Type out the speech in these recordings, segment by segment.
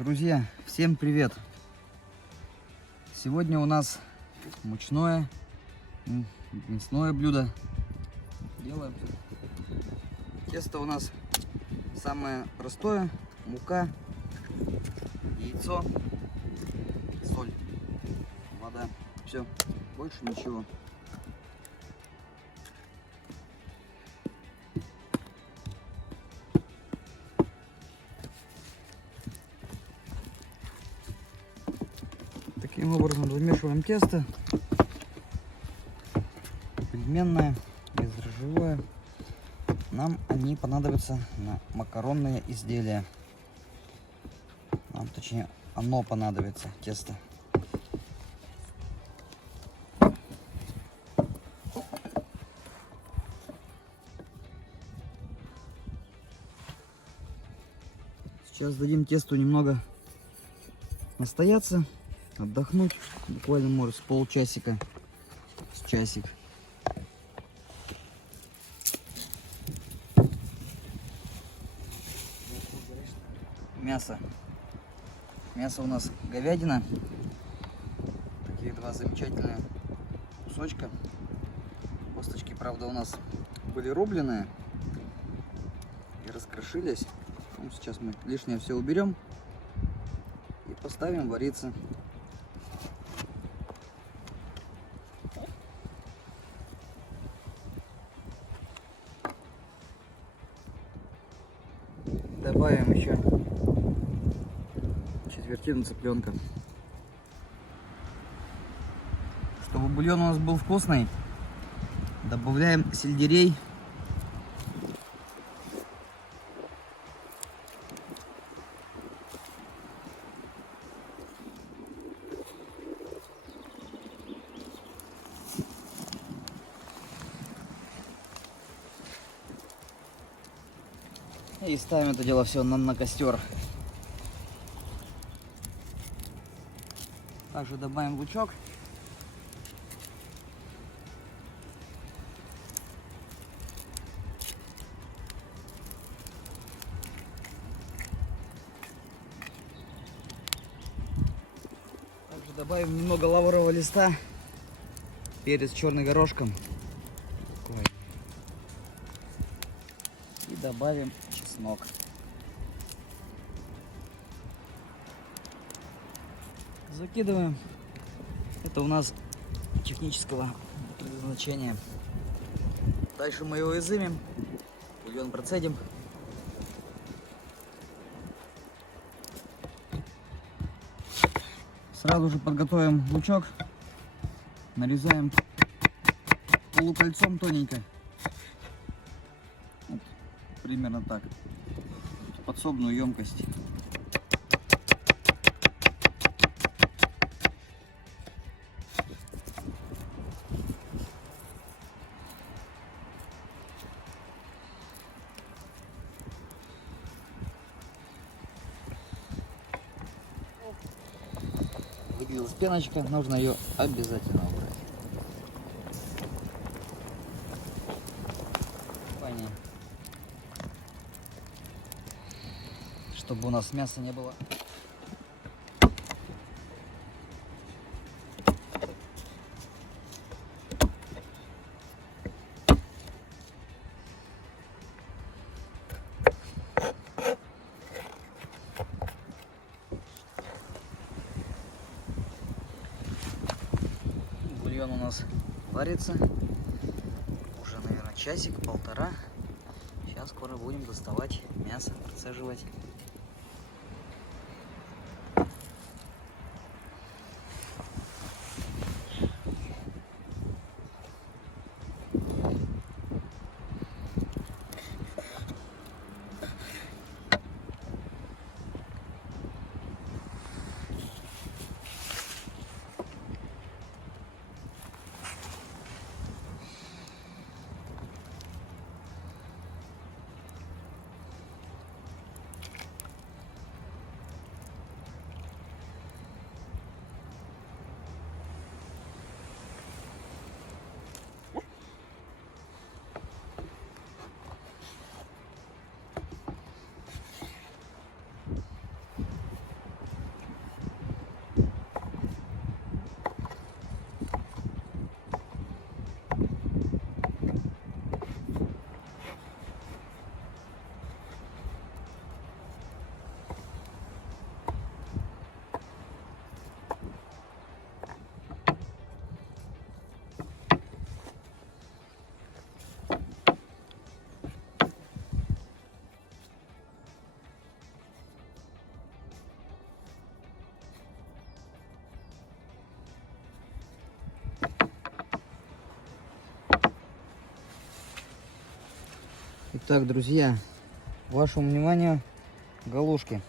Друзья, всем привет! Сегодня у нас мучное, мясное блюдо. Делаем. Тесто у нас самое простое: мука, яйцо, соль, вода. Все, больше ничего. Таким образом замешиваем тесто. Пельменное, бездрожжевое. Нам они понадобятся на макаронные изделия. Точнее, оно понадобится, тесто. Сейчас дадим тесту немного настояться, отдохнуть, буквально, может, с полчасика, с часик. Мясо. Мясо у нас говядина. Такие два замечательные кусочка. Косточки, правда, у нас были рубленые и раскрошились. Ну, сейчас мы лишнее все уберем и поставим вариться. Добавим еще четвертину цыпленка. Чтобы бульон у нас был вкусный, добавляем сельдерей. И ставим это дело все на костер. Также добавим лучок. Также добавим немного лаврового листа, перец черный горошком. И добавим чеснок. Закидываем. Это у нас технического предназначения. Дальше мы его изымем, бульон процедим. Сразу же подготовим лучок. Нарезаем полукольцом тоненько. Вот, примерно так. В подсобную емкость. Выделилась пеночка, нужно ее обязательно убрать. Понятно. Чтобы у нас мяса не было. Бульон у нас варится уже, наверное, часик-полтора. Сейчас скоро будем доставать мясо, процеживать. Итак, друзья, вашему вниманию галушки.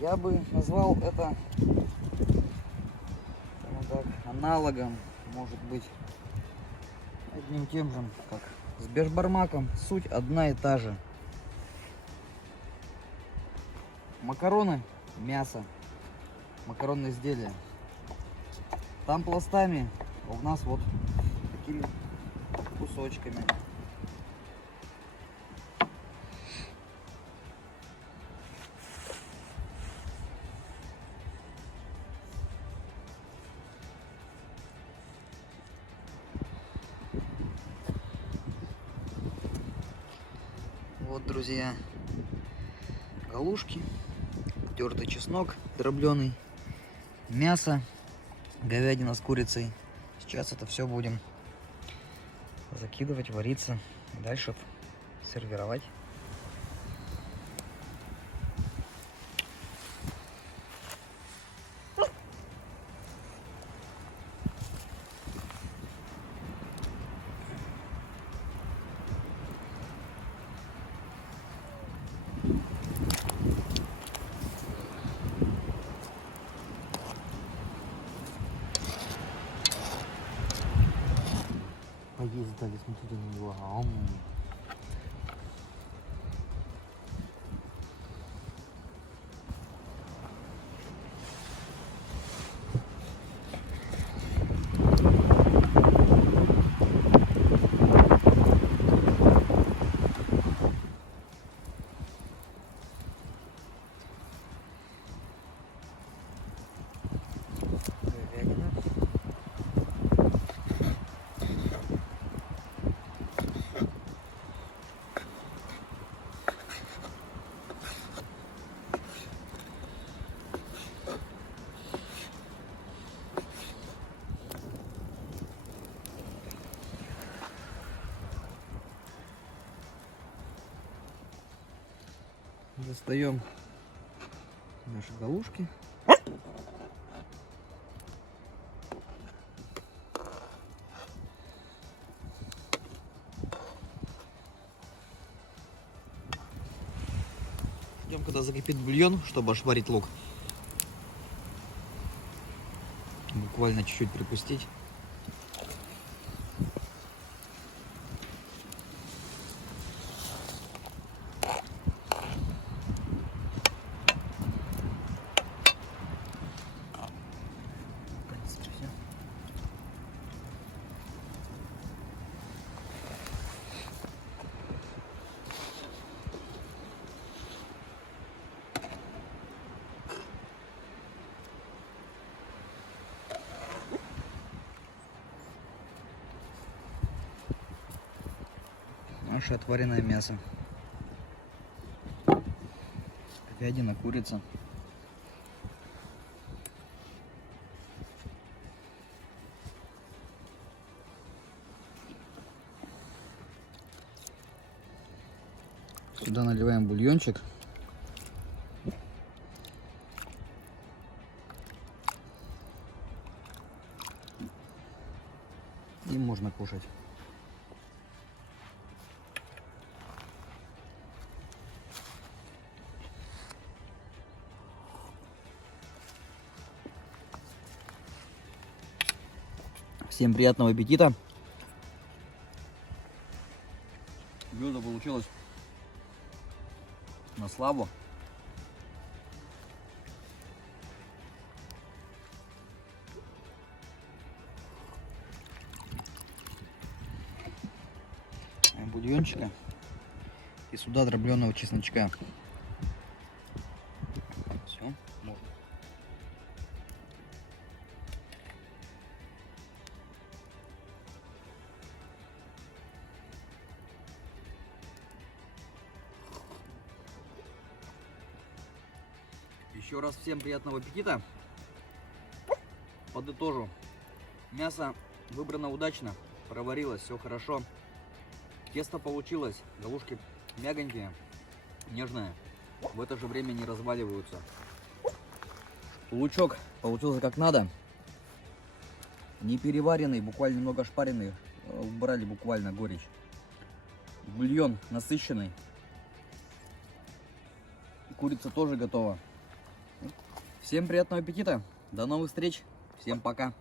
Я бы назвал это, так, аналогом, может быть, одним тем же, как с бешбармаком. Суть одна и та же. Макароны, мясо, макаронные изделия. Там пластами, а у нас вот такими кусочками. Вот, друзья, галушки, тертый чеснок дробленый, мясо, говядина с курицей. Сейчас это все будем закидывать, вариться, дальше сервировать. Поесть дали, смотрите на него. Говядина. Достаем наши галушки. Ждем, когда закипит бульон, чтобы ошварить лук. Буквально чуть-чуть припустить. Наше отваренное мясо. Говядина, курица. Сюда наливаем бульончик. И можно кушать. Всем приятного аппетита. Блюдо получилось на славу. Бульончика и сюда дробленого чесночка. Все, можно. Еще раз всем приятного аппетита. Подытожу. Мясо выбрано удачно, проварилось, все хорошо. Тесто получилось, галушки мягонькие, нежные, в это же время не разваливаются. Лучок получился как надо, не переваренный, буквально немного шпаренный, убрали буквально горечь. Бульон насыщенный. Курица тоже готова. Всем приятного аппетита. До новых встреч. Всем пока.